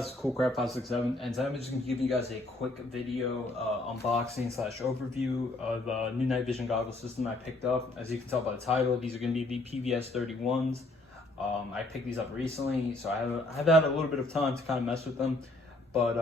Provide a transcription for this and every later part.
guys, it's Cool Crap 567, and today I'm just going to give you guys a quick video unboxing / overview of a new night vision goggle system I picked up. As you can tell by the title, these are going to be the PVS 31s. I picked these up recently, so I've had a little bit of time to kind of mess with them, but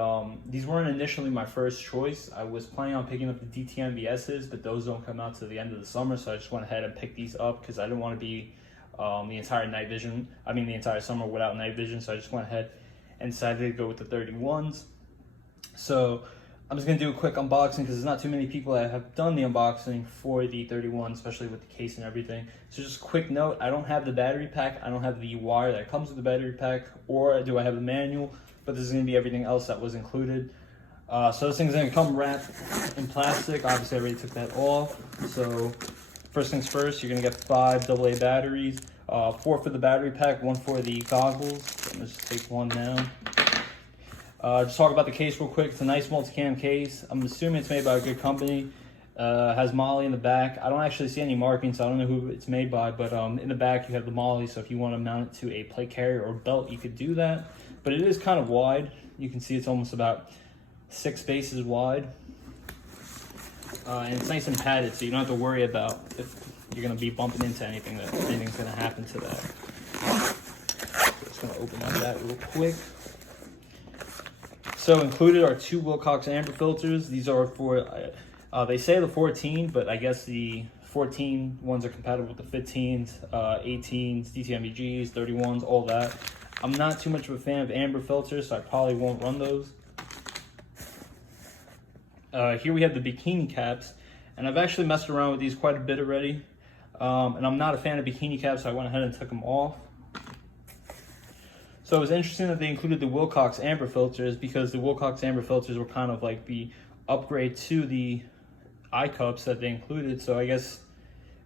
these weren't initially my first choice. I was planning on picking up the DTMVSs, but those don't come out to the end of the summer, so I just went ahead and picked these up because I didn't want to be the entire summer without night vision, so I just went ahead and decided to go with the 31s. So I'm just going to do a quick unboxing because there's not too many people that have done the unboxing for the 31, especially with the case and everything. So just a quick note, I don't have the battery pack, I don't have the wire that comes with the battery pack, or do I have the manual, but this is going to be everything else that was included. So this thing's going to come wrapped in plastic. Obviously I already took that off. So first things first, you're going to get 5 AA batteries, 4 for the battery pack, 1 for the goggles. So I'm going to just take one now. Just talk about the case real quick. It's a nice multi-cam case. I'm assuming it's made by a good company. Has Molly in the back. I don't actually see any markings, so I don't know who it's made by, but in the back you have the Molly, so if you want to mount it to a plate carrier or belt, you could do that. But it is kind of wide. You can see it's almost about 6 spaces wide. And it's nice and padded, so you don't have to worry about if you're going to be bumping into anything, that anything's going to happen to that. So just going to open up that real quick. So included are 2 Wilcox amber filters. These are for, they say the 14, but I guess the 14 ones are compatible with the 15s, 18s, DTMVGs, 31s, all that. I'm not too much of a fan of amber filters, so I probably won't run those. Here we have the bikini caps, and I've actually messed around with these quite a bit already. And I'm not a fan of bikini caps, so I went ahead and took them off. So it was interesting that they included the Wilcox amber filters, because the Wilcox amber filters were kind of like the upgrade to the eye cups that they included. So I guess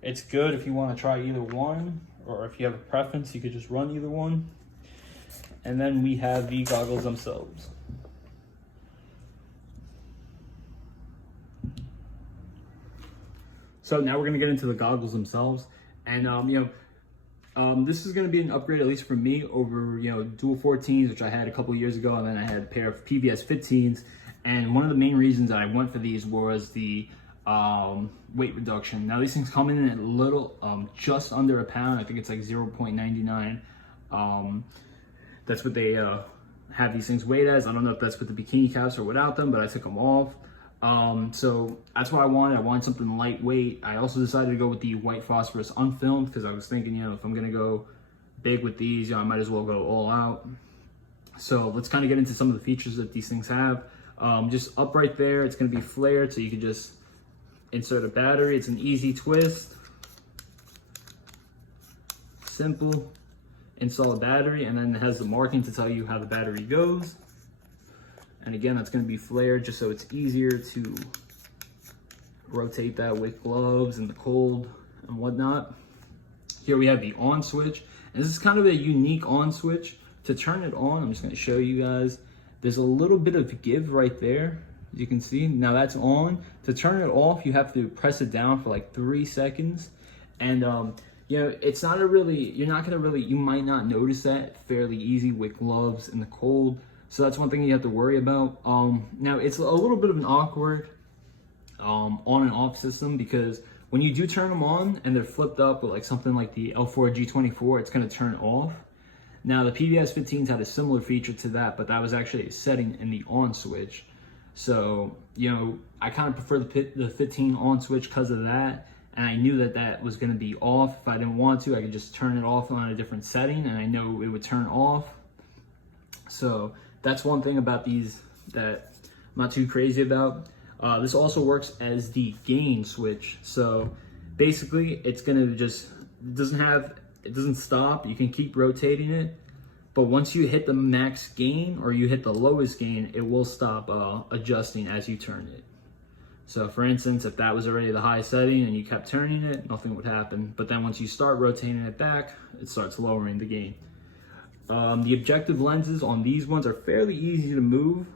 it's good if you want to try either one, or if you have a preference, you could just run either one. And then we have the goggles themselves. So now we're going to get into the goggles themselves, and this is going to be an upgrade, at least for me, over dual 14s, which I had a couple years ago, and then I had a pair of PVS 15s. And one of the main reasons that I went for these was the weight reduction. Now these things come in at little, just under a pound. I think it's like 0.99. That's what they have these things weighed as. I don't know if that's with the bikini caps or without them, but I took them off. So that's what I wanted. I wanted something lightweight. I also decided to go with the white phosphorus unfilmed because I was thinking, if I'm going to go big with these, I might as well go all out. So let's kind of get into some of the features that these things have. Just up right there, it's going to be flared, so you can just insert a battery. It's an easy twist. Simple. Install a battery, and then it has the marking to tell you how the battery goes. And again, that's going to be flared just so it's easier to rotate that with gloves in the cold and whatnot. Here we have the on switch. And this is kind of a unique on switch. To turn it on, I'm just going to show you guys. There's a little bit of give right there, as you can see. Now that's on. To turn it off, you have to press it down for like 3 seconds. And it's not you might not notice that fairly easy with gloves in the cold. So that's one thing you have to worry about. Now it's a little bit of an awkward on and off system, because when you do turn them on and they're flipped up with like something like the L4 G24, it's going to turn off. Now the PVS 15s had a similar feature to that, but that was actually a setting in the on switch. So I kind of prefer the 15 on switch because of that. And I knew that that was going to be off. If I didn't want to, I could just turn it off on a different setting, and I know it would turn off. So that's one thing about these that I'm not too crazy about. This also works as the gain switch. So basically it's gonna it doesn't stop. You can keep rotating it, but once you hit the max gain or you hit the lowest gain, it will stop adjusting as you turn it. So for instance, if that was already the high setting and you kept turning it, nothing would happen. But then once you start rotating it back, it starts lowering the gain. The objective lenses on these ones are fairly easy to move.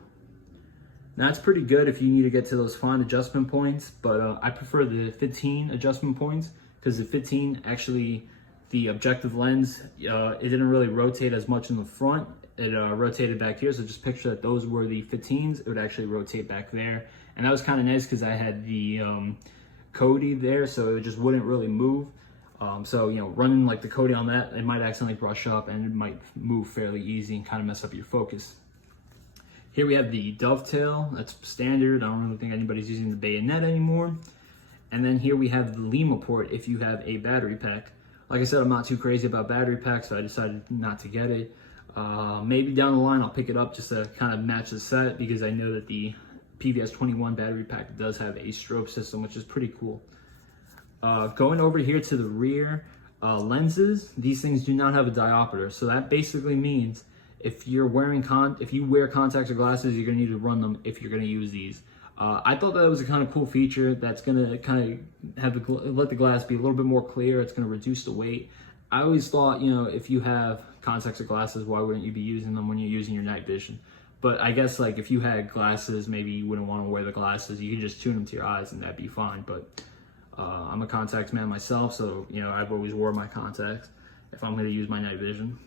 Now, that's pretty good if you need to get to those fine adjustment points, but I prefer the 15 adjustment points, because the 15 actually, the objective lens, it didn't really rotate as much in the front. It rotated back here, so just picture that those were the 15s. It would actually rotate back there, and that was kind of nice because I had the Cody there, so it just wouldn't really move. So, you know, running like the Cody on that, it might accidentally brush up and it might move fairly easy and kind of mess up your focus. Here we have the dovetail. That's standard. I don't really think anybody's using the bayonet anymore. And then here we have the Lima port if you have a battery pack. Like I said, I'm not too crazy about battery packs, so I decided not to get it. Maybe down the line I'll pick it up just to kind of match the set, because I know that the PVS 21 battery pack does have a strobe system, which is pretty cool. Going over here to the rear lenses, these things do not have a diopter, so that basically means if you're wearing if you wear contacts or glasses, you're gonna need to run them if you're gonna use these. I thought that was a kind of cool feature that's gonna kind of have let the glass be a little bit more clear. It's gonna reduce the weight. I always thought, you know, if you have contacts or glasses, why wouldn't you be using them when you're using your night vision? But I guess like if you had glasses, maybe you wouldn't want to wear the glasses. You could just tune them to your eyes and that'd be fine. But I'm a contacts man myself, so you know I've always wore my contacts if I'm going to use my night vision.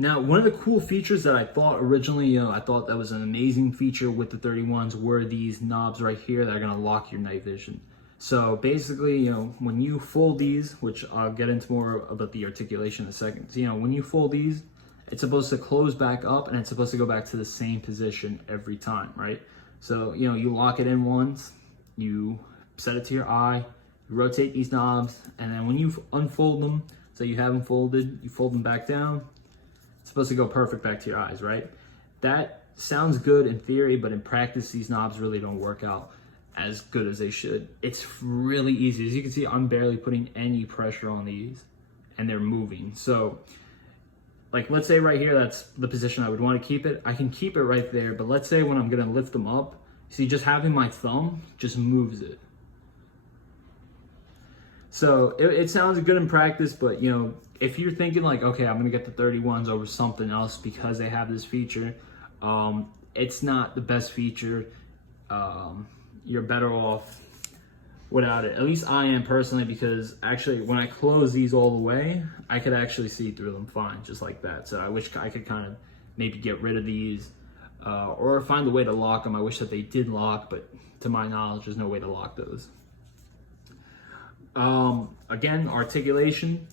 Now, one of the cool features that I thought originally, I thought that was an amazing feature with the 31s were these knobs right here that are going to lock your night vision. So basically, you know, when you fold these, which I'll get into more about the articulation in a second. So, you know, when you fold these, it's supposed to close back up and it's supposed to go back to the same position every time, right? So, you know, you lock it in once, you set it to your eye, you rotate these knobs, and then when you unfold them, so you have them folded, you fold them back down, it's supposed to go perfect back to your eyes, right? That sounds good in theory, but in practice, these knobs really don't work out as good as they should. It's really easy. As you can see, I'm barely putting any pressure on these, and they're moving. So, like, let's say right here, that's the position I would want to keep it. I can keep it right there, but let's say when I'm gonna lift them up, see, just having my thumb just moves it. So it sounds good in practice, but you know, if you're thinking like, okay, I'm gonna get the 31s over something else because they have this feature, it's not the best feature. You're better off without it. At least I am personally, because actually when I close these all the way, I could actually see through them fine, just like that. So I wish I could kind of maybe get rid of these or find a way to lock them. I wish that they did lock, but to my knowledge, there's no way to lock those. Again, articulation.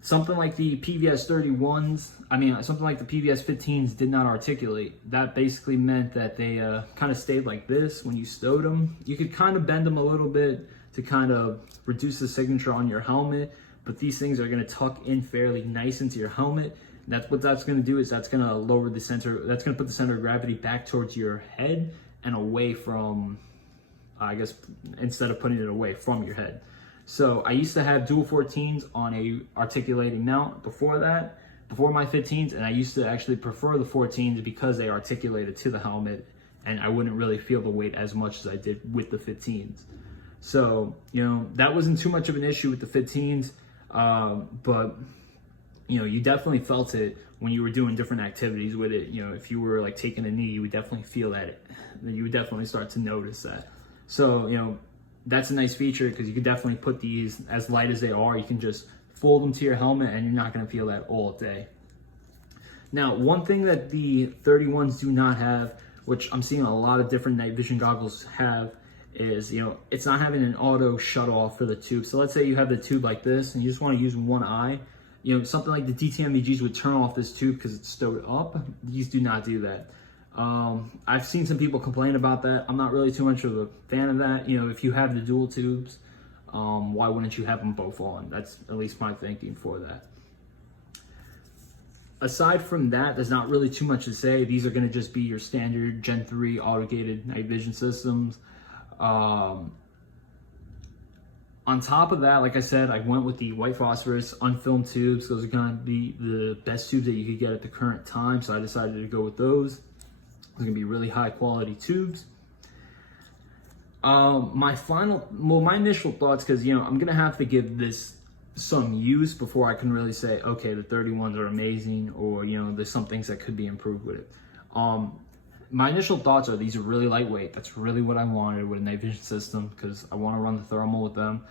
Something like the PVS 31s, something like the PVS 15s did not articulate. That basically meant that they kind of stayed like this when you stowed them. You could kind of bend them a little bit to kind of reduce the signature on your helmet, but these things are going to tuck in fairly nice into your helmet. That's what that's going to do, is that's going to lower the center, that's going to put the center of gravity back towards your head and away from, I guess, instead of putting it away from your head. So I used to have dual 14s on a articulating mount before that, before my 15s, and I used to actually prefer the 14s because they articulated to the helmet and I wouldn't really feel the weight as much as I did with the 15s. So, you know, that wasn't too much of an issue with the 15s, but, you know, you definitely felt it when you were doing different activities with it. You know, if you were like taking a knee, you would definitely feel that. You would definitely start to notice that. So, you know, that's a nice feature because you can definitely put these as light as they are. You can just fold them to your helmet and you're not going to feel that all day. Now, one thing that the 31s do not have, which I'm seeing a lot of different night vision goggles have, is, you know, it's not having an auto shut off for the tube. So let's say you have the tube like this and you just want to use one eye. You know, something like the DTM-VGs would turn off this tube because it's stowed up. These do not do that. I've seen some people complain about that. I'm not really too much of a fan of that. You know, if you have the dual tubes, why wouldn't you have them both on? That's at least my thinking for that. Aside from that, there's not really too much to say. These are going to just be your standard Gen 3 auto-gated night vision systems. On top of that, like I said, I went with the white phosphorus unfilmed tubes. Those are going to be the best tubes that you could get at the current time, so I decided to go with those. They're going to be really high quality tubes. My initial thoughts, because, you know, I'm going to have to give this some use before I can really say, okay, the 31s are amazing, or, you know, there's some things that could be improved with it. My initial thoughts are these are really lightweight. That's really what I wanted with a night vision system, because I want to run the thermal with them.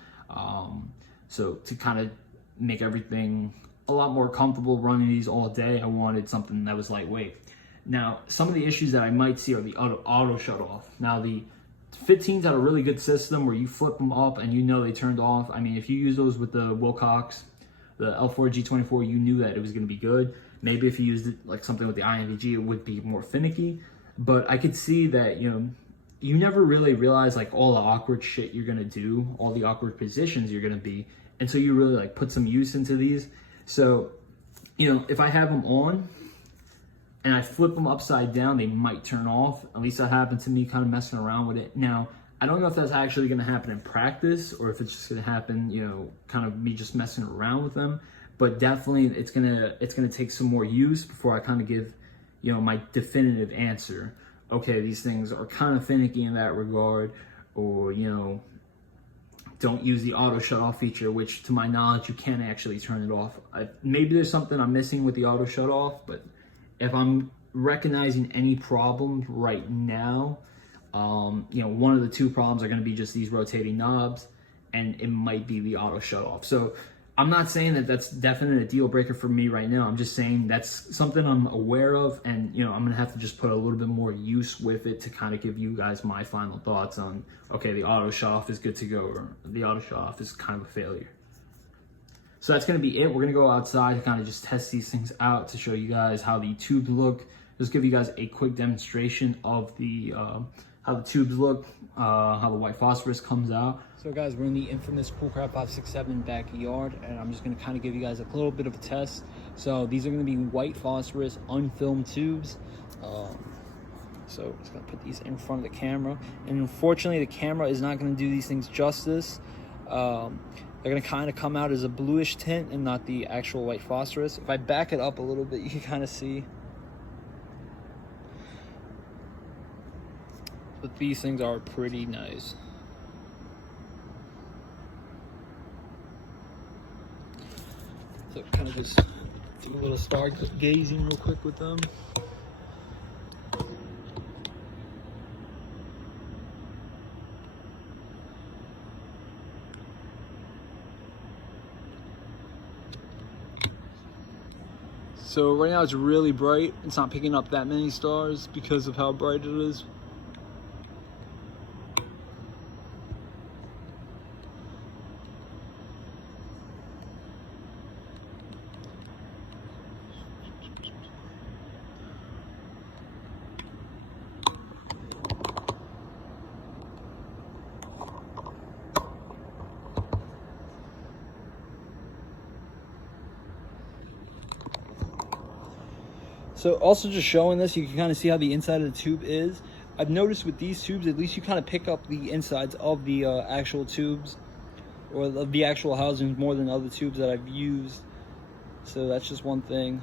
So to kind of make everything a lot more comfortable running these all day. I wanted something that was lightweight. Now, some of the issues that I might see are the auto shut off. Now, the 15s had a really good system where you flip them up and you know they turned off. I mean, if you use those with the Wilcox, the L4G24, you knew that it was going to be good. Maybe if you used it like something with the INVG, it would be more finicky. But I could see that, you know, you never really realize like all the awkward shit you're going to do, all the awkward positions you're going to be. And so you really like put some use into these. So, you know, if I have them on and I flip them upside down, they might turn off. At least that happened to me kind of messing around with it. Now, I don't know if that's actually going to happen in practice or if it's just going to happen, you know, kind of me just messing around with them. But definitely it's gonna take some more use before I kind of give, you know, my definitive answer. Okay, these things are kind of finicky in that regard, or, you know, don't use the auto shut off feature, which to my knowledge, you can actually turn it off. Maybe there's something I'm missing with the auto shut off, but if I'm recognizing any problems right now, you know, one of the two problems are going to be just these rotating knobs, and it might be the auto shut off. So I'm not saying that that's definitely a deal breaker for me right now. I'm just saying that's something I'm aware of, and, you know, I'm going to have to just put a little bit more use with it to kind of give you guys my final thoughts on, okay, the auto shut off is good to go, or the auto shut off is kind of a failure. So that's going to be it. We're going to go outside to kind of just test these things out to show you guys how the tubes look. Just give you guys a quick demonstration of the how the tubes look, how the white phosphorus comes out. So guys, we're in the infamous Coolcraft 567 backyard, and I'm just going to kind of give you guys a little bit of a test. So these are going to be white phosphorus unfilmed tubes. So I'm just going to put these in front of the camera, and unfortunately the camera is not going to do these things justice. They're going to kind of come out as a bluish tint and not the actual white phosphorus. If I back it up a little bit, you can kind of see. But these things are pretty nice. So kind of just do a little stargazing real quick with them. So right now it's really bright. It's not picking up that many stars because of how bright it is. So also just showing this, you can kind of see how the inside of the tube is. I've noticed with these tubes, at least you kind of pick up the insides of the actual tubes or the actual housings more than other tubes that I've used. So that's just one thing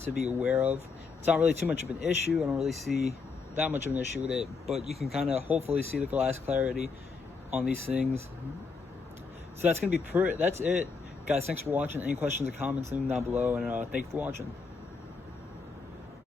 to be aware of. It's not really too much of an issue. I don't really see that much of an issue with it, but you can kind of hopefully see the glass clarity on these things. So that's going to be that's it. Guys, thanks for watching. Any questions or comments, leave them down below, and thank you for watching.